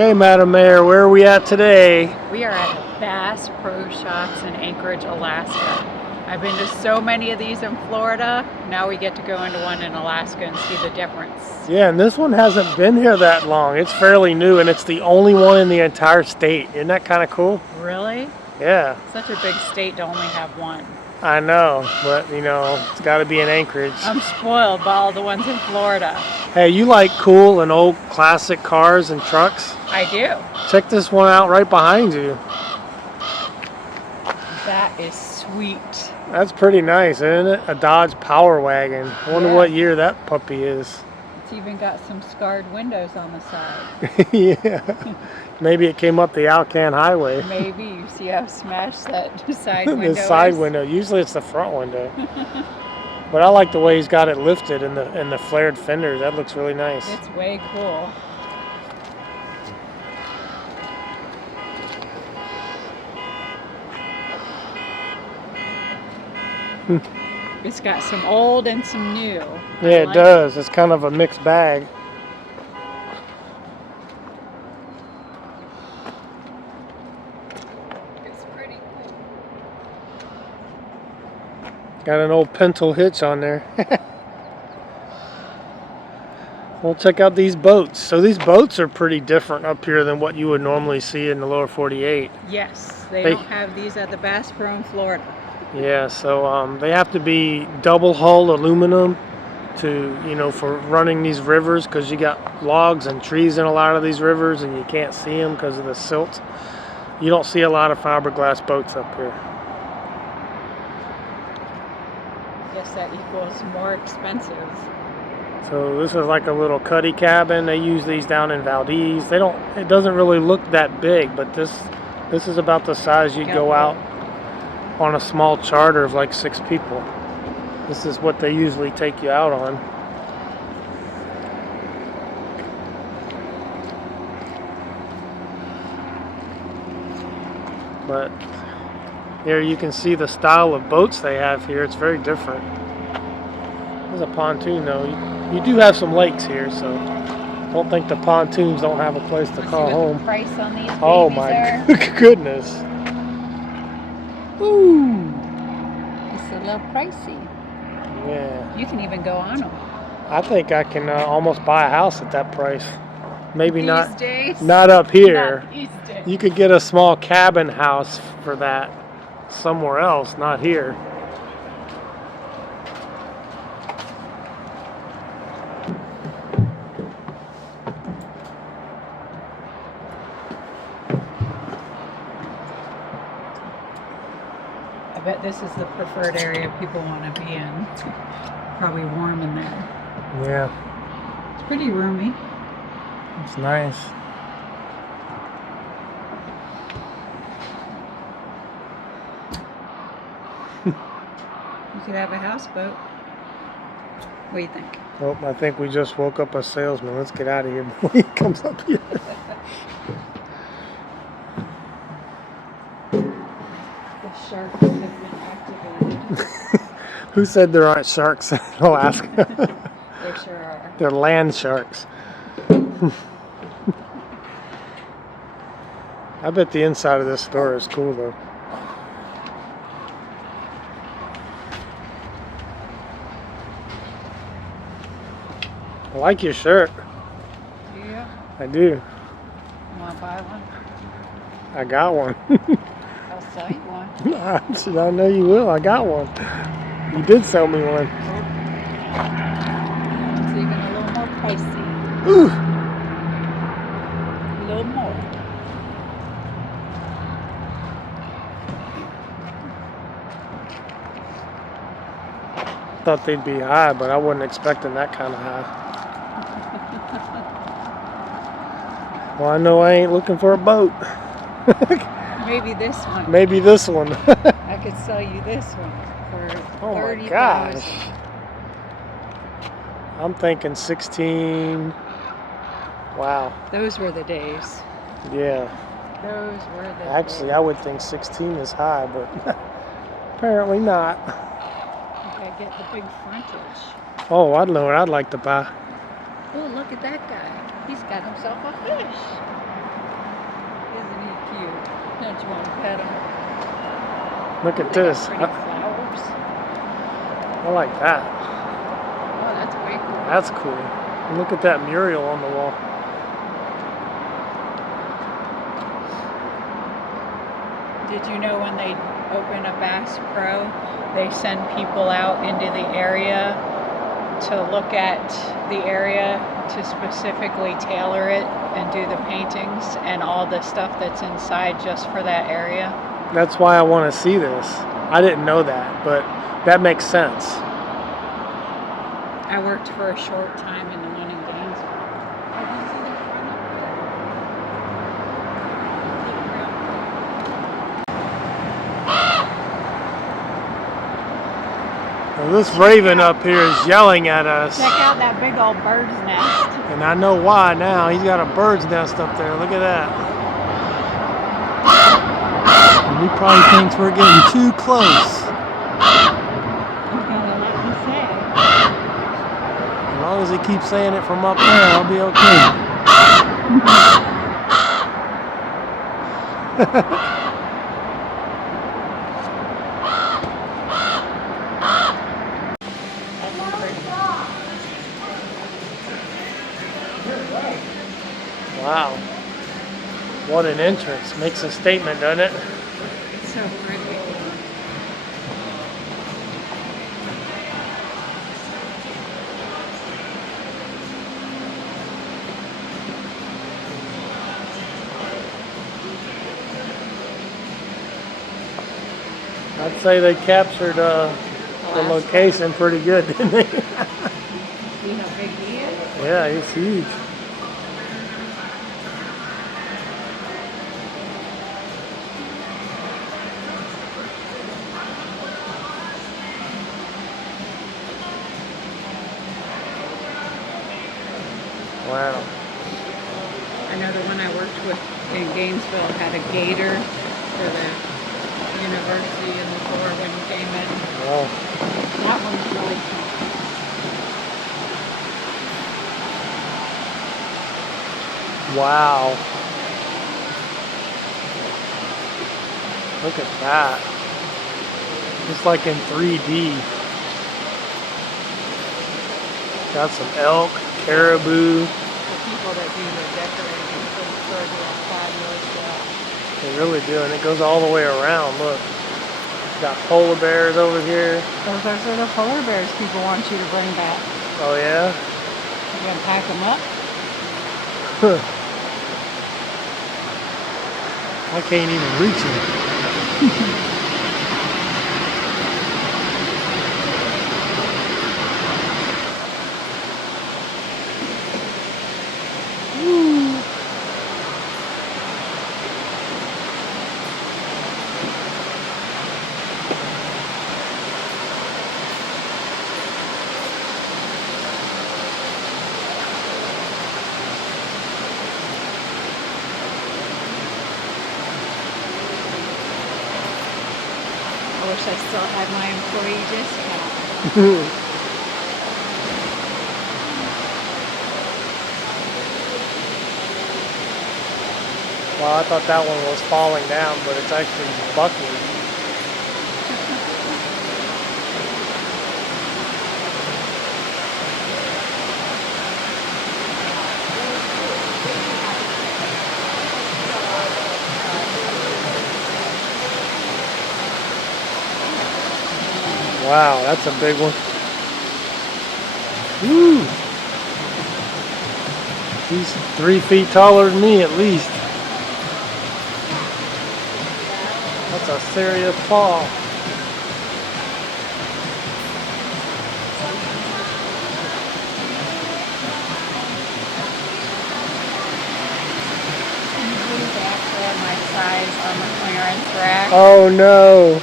Okay, Madam Mayor, where are we at today? We are at Bass Pro Shops in Anchorage, Alaska. I've been to so many of these in Florida. Now we get to go into one in Alaska and see the difference. Yeah, and this one hasn't been here that long. It's fairly new, and it's the only one in the entire state. Isn't that kind of cool? Really? Yeah. Such a big state to only have one. I know, but you know, it's got to be in Anchorage. I'm spoiled by all the ones in Florida. Hey, you like cool and old classic cars and trucks? I do. Check this one out right behind you. That is sweet. That's pretty nice, isn't it? A Dodge Power Wagon. I wonder what year that puppy is. It's even got some scarred windows on the side. Yeah. Maybe it came up the Alcan Highway. Maybe. You see how smashed that side window The side is? window. Usually it's the front window. But I like the way he's got it lifted and the flared fenders. That looks really nice. It's way cool. It's got some old and some new. Yeah, it does. It's kind of a mixed bag. It's pretty cool. Got an old pintle hitch on there. We'll check out these boats. So these boats are pretty different up here than what you would normally see in the lower 48. Yes, they don't have these at the Bass Pro in Florida. Yeah, so they have to be double hull aluminum to, you know, for running these rivers, because you got logs and trees in a lot of these rivers and you can't see them because of the silt. You don't see a lot of fiberglass boats up here. Guess that equals more expensive. So this is like a little cuddy cabin. They use these down in Valdez. It doesn't really look that big, but this is about the size you'd go out on a small charter of like 6 people. This is what they usually take you out on. But here you can see the style of boats they have here. It's very different. There's a pontoon though. You do have some lakes here, so don't think the pontoons don't have a place to call home. The price on these Oh my goodness. Ooh. It's a little pricey. Yeah. You can even go on them. I think I can almost buy a house at that price. Maybe These days? not up here. Not these days. You could get a small cabin house for that somewhere else, not here. I bet this is the preferred area people want to be in. Probably warm in there. Yeah. It's pretty roomy. It's nice. You could have a houseboat. What do you think? Oh, I think we just woke up a salesman. Let's get out of here before he comes up here. The sharks have been activated. Who said there aren't sharks in Alaska? There sure are. They're land sharks. I bet the inside of this store is cool though. I like your shirt. Do you? I do. You want to buy one? I got one. I'll sell you one. I know you will. I got one. You did sell me one. It's even a little more pricey. Ooh. A little more. Thought they'd be high, but I wasn't expecting that kind of high. Well, I know I ain't looking for a boat. Maybe this one. Maybe this one. I could sell you this one for Oh my $30,000. gosh. I'm thinking 16. Wow. Those were the days. Yeah. Those were the Actually, days. I would think 16 is high, but apparently not. You gotta get the big frontage. Oh, I know what I'd like to buy. Oh, look at that guy. He's got himself a fish. Don't you want to pet them? Look at They got this. pretty flowers. I like that. Oh, that's way cool. That's cool. And look at that mural on the wall. Did you know when they open a Bass Pro, they send people out into the area to look at the area to specifically tailor it and do the paintings and all the stuff that's inside just for that area? That's why I want to see this. I didn't know that, but that makes sense. I worked for a short time in the one in Gainesville. Well, this raven up here is yelling at us. Check out that big old bird's nest. And I know why now. He's got a bird's nest up there. Look at that. And he probably thinks we're getting too close. He's gonna let me say. As long as he keeps saying it from up there, I'll be okay. Wow. What an entrance. Makes a statement, doesn't it? It's so pretty. I'd say they captured the location pretty good, didn't they? See how big he is? Yeah, he's huge. Wow. I know the one I worked with in Gainesville had a gator for the university in the door when you came in. Oh, That one's really cute. wow. Look at that. It's like in 3D. Got some elk, caribou. The people that do the decorating for the store do a fabulous job. They really do, and it goes all the way around. Look. Got polar bears over here. Those are the polar bears people want you to bring back. Oh, yeah? You gonna pack them up? I can't even reach it. I wish I still had my employee discount. Well, I thought that one was falling down, but it's actually bucking. Wow, that's a big one. Woo! He's 3 feet taller than me at least. That's a serious fall. My size on the clearance rack. Oh no.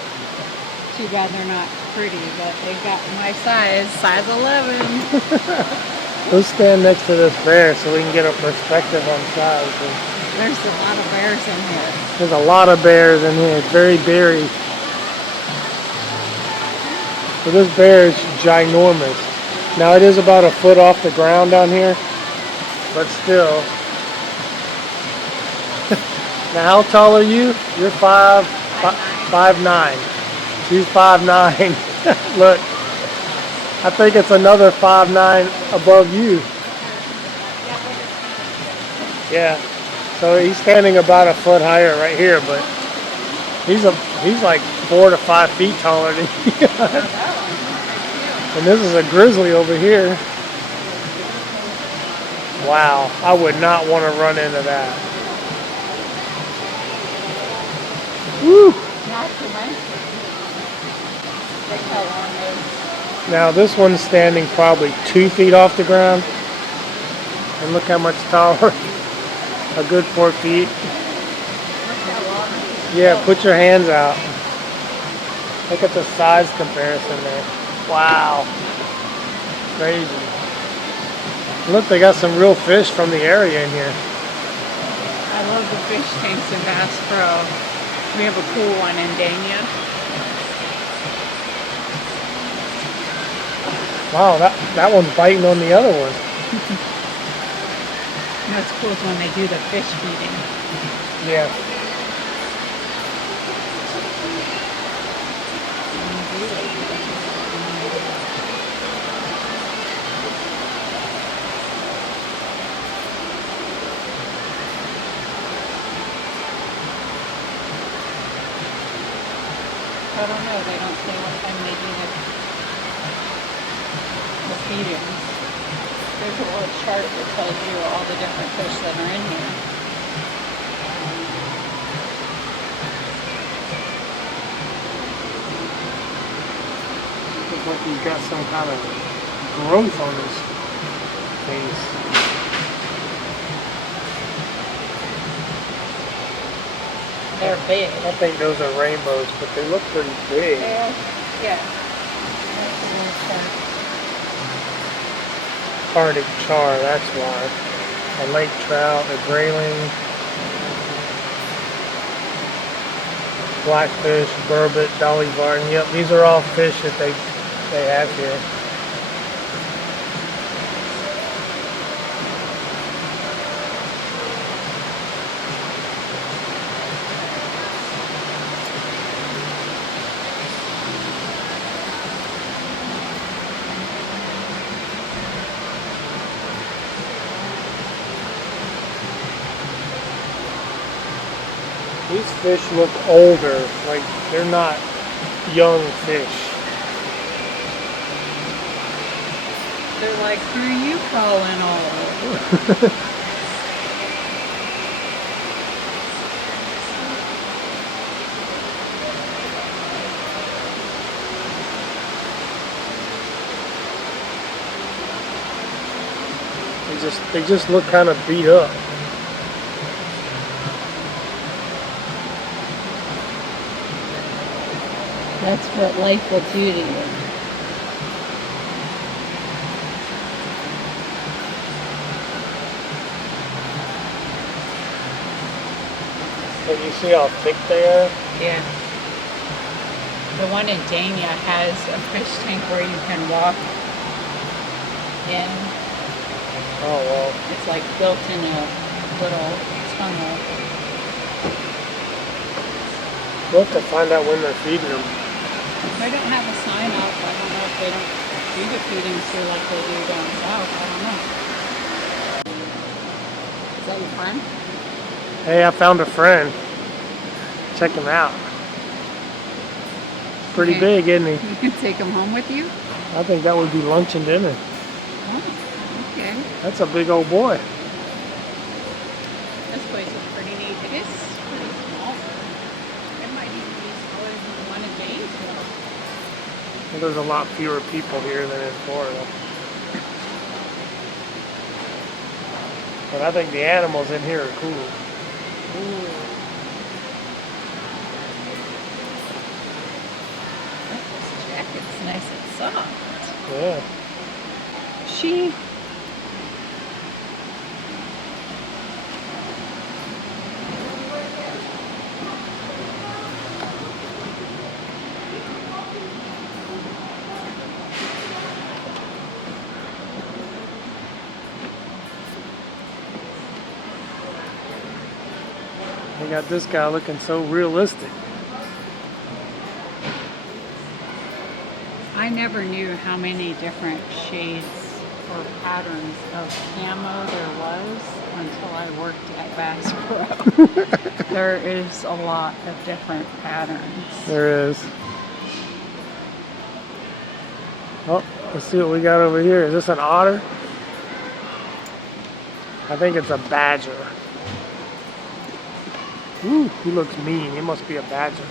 Too bad they're not pretty, but they've got my size 11. Let's stand next to this bear so we can get a perspective on size. There's a lot of bears in here. There's a lot of bears in here. It's very berry. So this bear is ginormous. Now it is about a foot off the ground down here, but still. Now, how tall are you? You're 5'9". She's 5'9". Look, I think it's another 5'9" above you. Yeah. So he's standing about a foot higher right here, but he's like 4 to 5 feet taller than you. And this is a grizzly over here. Wow, I would not want to run into that. Woo! Not too much. Look how long it is. Now this one's standing probably 2 feet off the ground. And look how much taller. A good 4 feet. Yeah, put your hands out. Look at the size comparison there. Wow. Crazy. Look, they got some real fish from the area in here. I love the fish tanks in Bass Pro. We have a cool one in Dania. Wow, that one's biting on the other one. You know, it's cool is when they do the fish feeding. Yeah. I don't know, they don't say what time they do the feedings. There's a little chart that tells you all the different fish that are in here. Looks like he's got some kind of growth on his face. They're big. I think those are rainbows, but they look pretty big. Yeah. Arctic char, that's why. A lake trout, a grayling, blackfish, burbot, dolly varden. Yep, these are all fish that they have here. These fish look older, like they're not young fish. They're like, who are you calling old? They just look kind of beat up. That's what life will do to you. And you see how thick they are? Yeah. The one in Dania has a fish tank where you can walk in. Oh well. It's like built in a little tunnel. We'll have to find out when they're feeding them. They don't have a sign up. I don't know if they don't do the feedings here like they do down south. I don't know. Is that your friend? Hey, I found a friend. Check him out. Pretty Okay. big, isn't he? You can take him home with you? I think that would be lunch and dinner. Oh, okay. That's a big old boy. This place is pretty neat. It is pretty small. It might even be smaller than the one in Gainesville. Well, there's a lot fewer people here than in Florida. But I think the animals in here are cool. Ooh. This jacket's nice and soft. Yeah. She. We got this guy looking so realistic. I never knew how many different shades or patterns of camo there was until I worked at Bass Pro. There is a lot of different patterns. There is. Oh, let's see what we got over here. Is this an otter? I think it's a badger. Ooh, he looks mean. He must be a badger.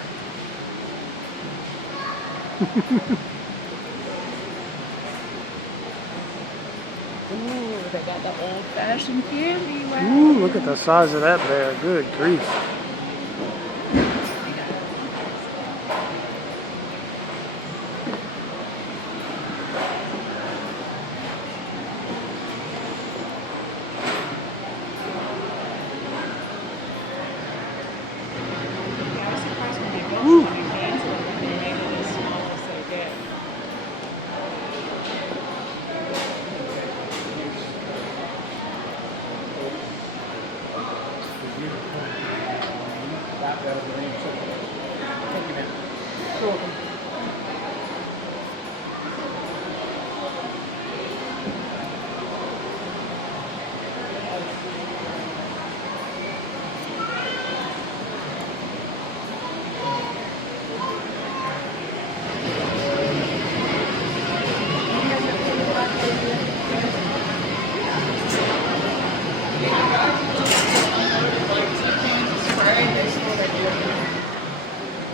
Ooh, they got the old-fashioned candy wagon. Ooh, look at the size of that bear. Good grief. I was surprised when they built one in Gainesville when they made it as small as they did.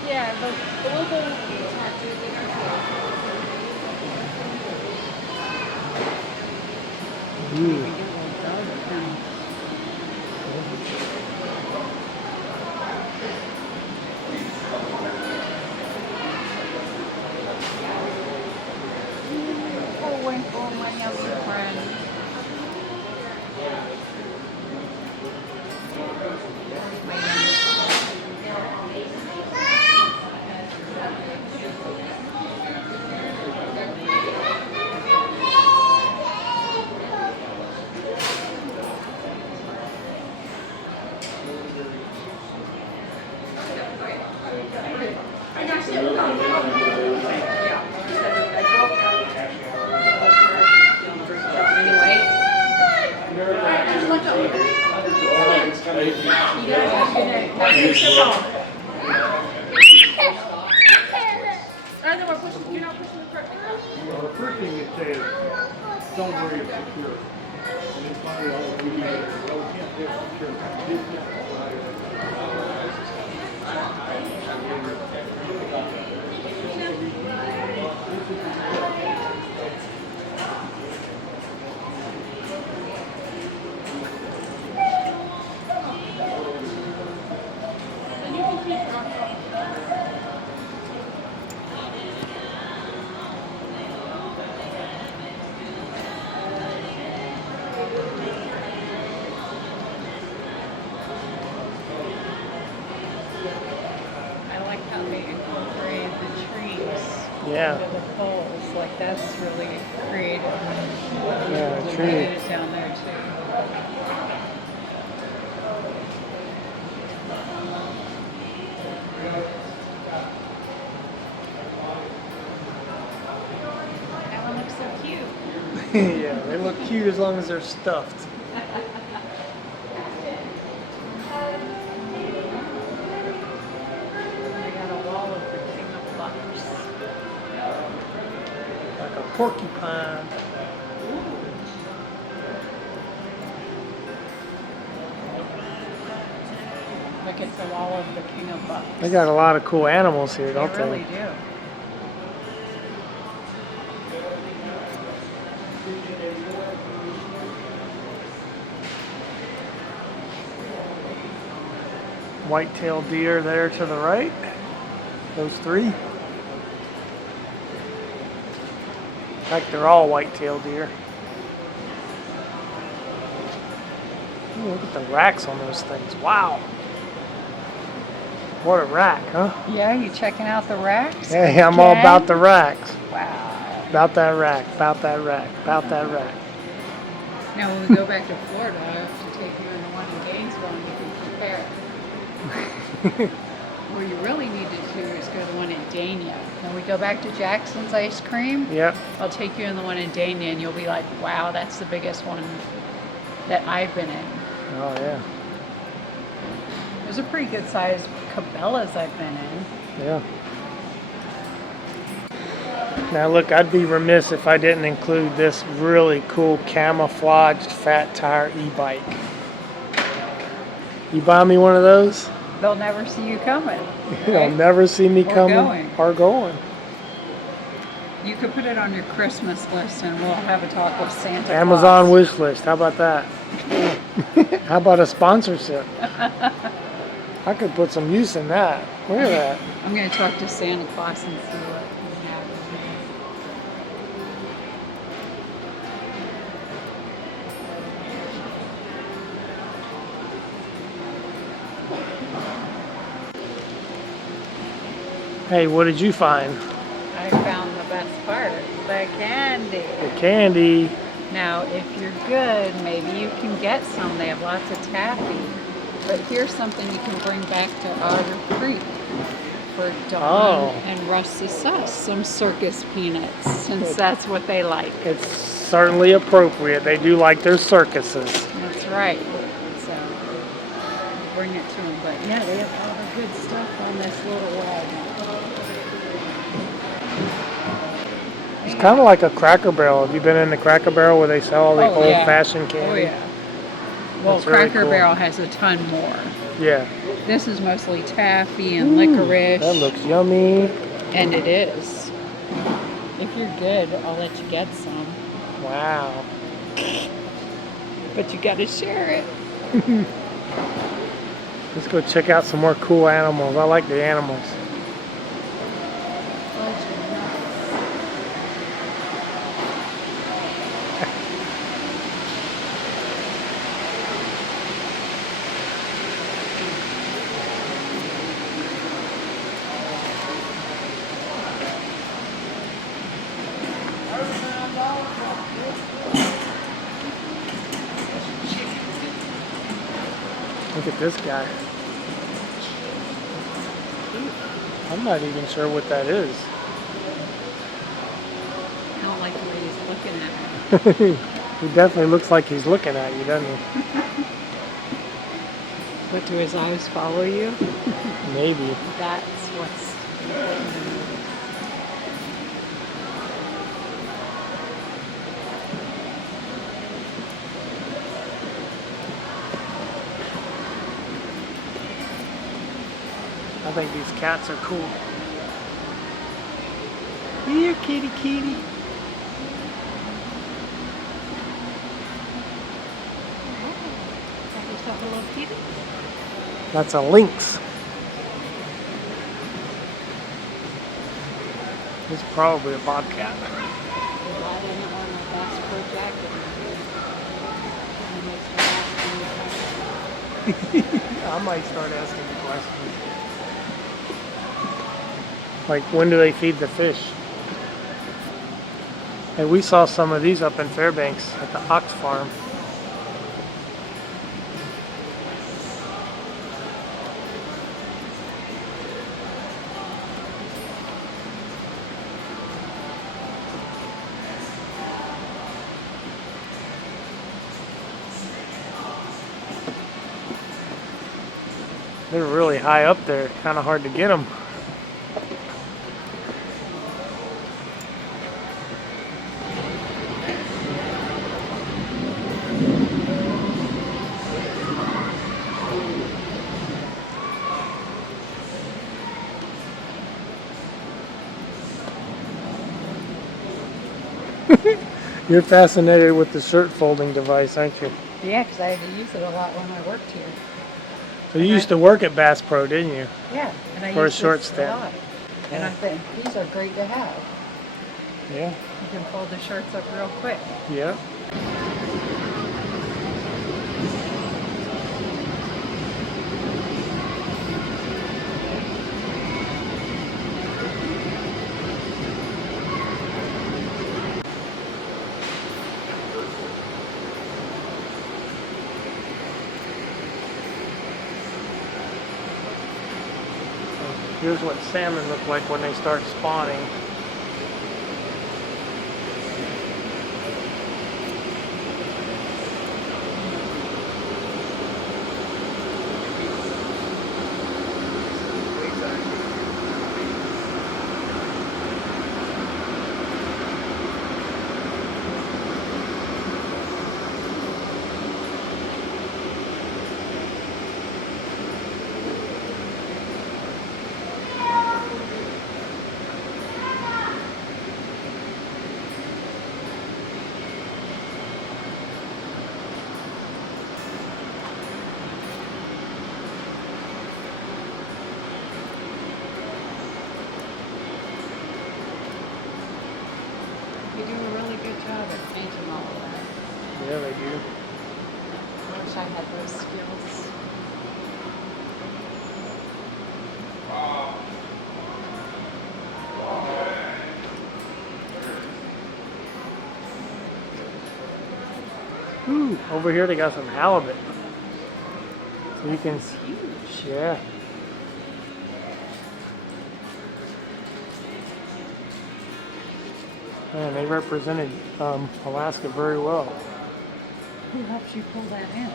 Yeah, the local Ooh. Oh, Winkle, my younger friend. My younger Well, the first thing you say is, don't worry, it's secure. And then finally, all of you say, well, we can't do it I like how they incorporated the trees Yeah. into the poles. Like, that's really creative. Yeah, They tree. did it down there too. That one looks so cute. Yeah, they look cute as long as they're stuffed. They got a wall of the king of bucks. Like a porcupine. Like it's the wall of the king of bucks. They got a lot of cool animals here, They don't they? really do. White-tailed deer there to the right. Those three. In fact, they're all white-tailed deer. Ooh, look at the racks on those things. Wow. What a rack, huh? Yeah, you checking out the racks? Hey, I'm all Again? about the racks. Wow. About that rack, about that rack, about that rack. Now, when we go back to Florida, I have to take you in the one in Gainesville and you can compare. Where you really need to do is go to the one in Dania. When we go back to Jackson's Ice Cream, Yep. I'll take you in the one in Dania, and you'll be like, wow, that's the biggest one that I've been in. Oh yeah. Those are pretty good sized Cabela's I've been in. Yeah. Now look, I'd be remiss if I didn't include this really cool camouflaged fat tire e-bike. You buy me one of those? They'll never see you coming. They'll right? never see me Or coming going. or going. You could put it on your Christmas list, and we'll have a talk with Santa Amazon Claus. wish list. How about that? How about a sponsorship? I could put some use in that. Look at that. I'm going to talk to Santa Claus and see what he has. Hey, what did you find? I found the best part, the candy. The candy. Now, if you're good, maybe you can get some. They have lots of taffy. But here's something you can bring back to Otter Creek for Dawn and Rusty Sus, some circus peanuts, since that's what they like. It's certainly appropriate. They do like their circuses. That's right. So, bring it to them. But yeah, they have all the good stuff on this little wagon. It's kind of like a Cracker Barrel. Have you been in the Cracker Barrel where they sell all the old-fashioned candy? Oh, yeah. Well, That's really Cracker cool. Barrel has a ton more. Yeah. This is mostly taffy and licorice. That looks yummy. And it is. If you're good, I'll let you get some. Wow. But you gotta share it. Let's go check out some more cool animals. I like the animals. Look at this guy. I'm not even sure what that is. I don't like the way he's looking at me. He definitely looks like he's looking at you, doesn't he? But do his eyes follow you? Maybe. That's what's important. I think these cats are cool. Here, kitty, kitty. Got yourself a little kitty? That's a lynx. It's probably a bobcat. I'm glad I didn't wear my Bass Pro jacket. I might start asking you questions. Like, when do they feed the fish? Hey, we saw some of these up in Fairbanks at the ox farm. They're really high up there, kind of hard to get them. You're fascinated with the shirt folding device, aren't you? Yeah, because I had to use it a lot when I worked here. So you used to work at Bass Pro, didn't you? Yeah, and I For a use short this stint. a lot. And I think these are great to have. Yeah. You can fold the shirts up real quick. Yeah. Here's what salmon look like when they start spawning. You do a really good job at painting all of that. Yeah, they do. I wish I had those skills. Ooh, over here they got some halibut. So you can, It's huge. yeah. Man, they represented Alaska very well. Who helps you pull that in?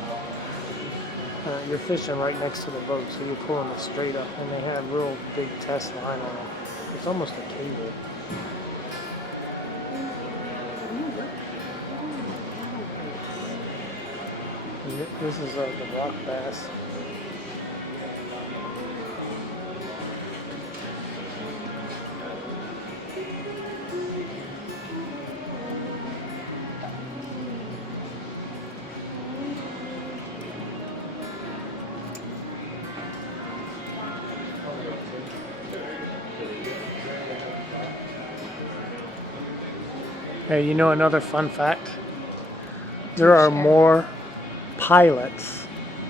You're fishing right next to the boat, so you're pulling it straight up, and they have real big test line on them. It's almost a cable. And this is the rock bass. Hey, you know another fun fact? There are more pilots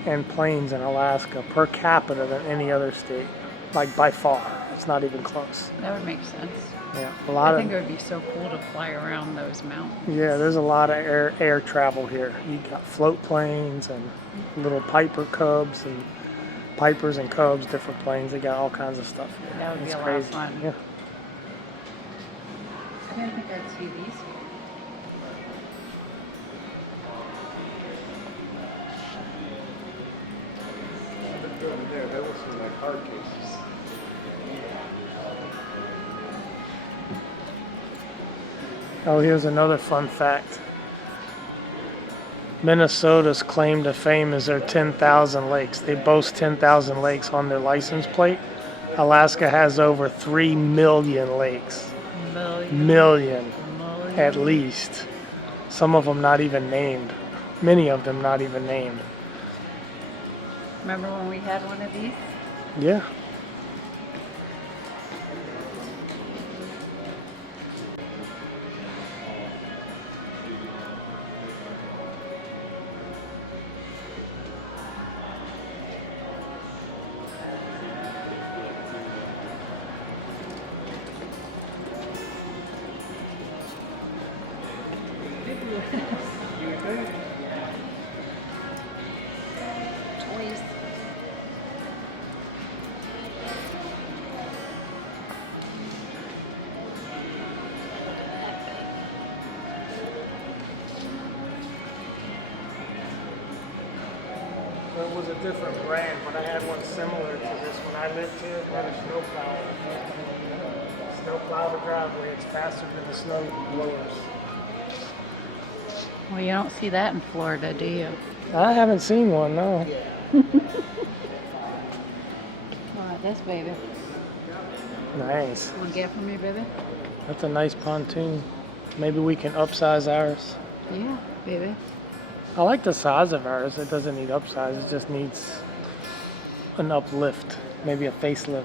and planes in Alaska per capita than any other state. Like by far. It's not even close. That would make sense. Yeah, a lot I of think it would be so cool to fly around those mountains. yeah, there's a lot of air travel here. You got float planes and little Piper Cubs and Pipers and Cubs, different planes. They got all kinds of stuff here. That would be It's a lot crazy. of fun. Yeah. I didn't think I'd see these here. There was some like hard cases. Oh, here's another fun fact. Minnesota's claim to fame is their 10,000 lakes. They boast 10,000 lakes on their license plate. Alaska has over 3 million lakes. Million, at least. Some of them not even named. Many of them not even named. Remember when we had one of these? Yeah. Toys. So it was a different brand, but I had one similar to this when I lived here. It had a snowplow. Snowplow the driveway. It's faster than the snow blowers. Well, you don't see that in Florida, do you? I haven't seen one, no. All right, this baby. Nice. Want to get for me, baby? That's a nice pontoon. Maybe we can upsize ours. Yeah, baby. I like the size of ours. It doesn't need upsize. It just needs an uplift. Maybe a facelift.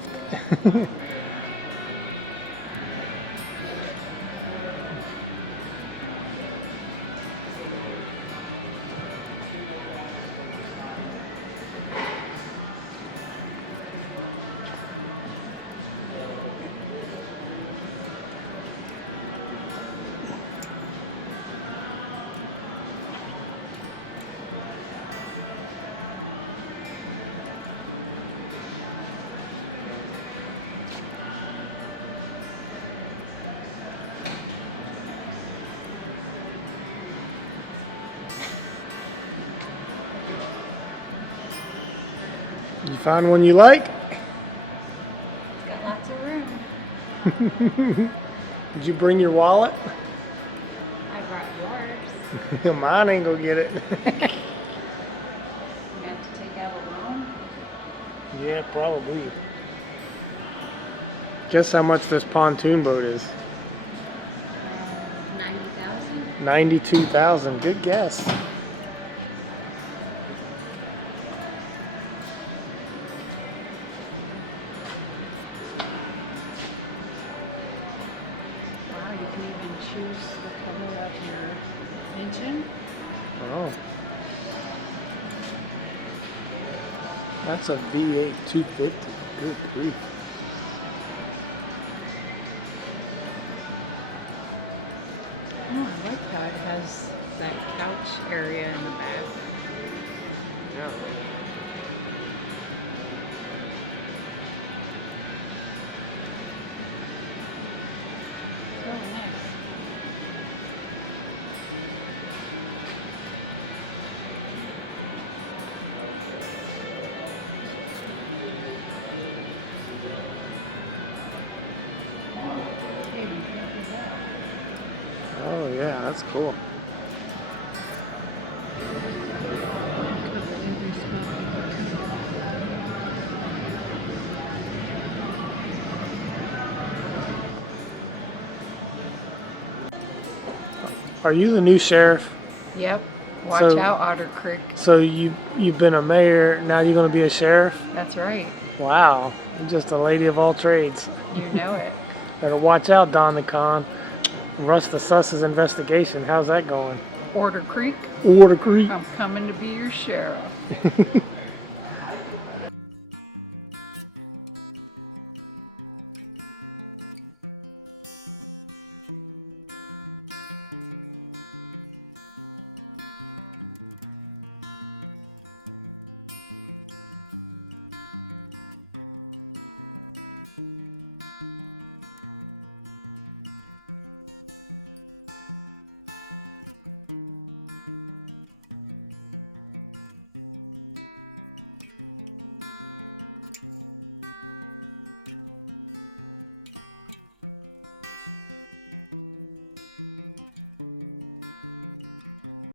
Find one you like? It's got lots of room. Did you bring your wallet? I brought yours. Mine ain't gonna get it. You have to take out a loan? Yeah, probably. Guess how much this pontoon boat is? 90,000. 92,000. Good guess. Wow, you can even choose the color of your engine. Oh. That's a V8 250. Good grief. Oh, I like how it has that couch area in the back. Yeah. Really nice. Oh yeah, that's cool. Are you the new sheriff? Yep. Watch So- out, Otter Creek. So you've been a mayor, now you're going to be a sheriff? That's right. Wow, you're just a lady of all trades. You know it. Better watch out, Don the Con. Russ the Suss's investigation. How's that going? Otter Creek, Otter Creek. I'm coming to be your sheriff.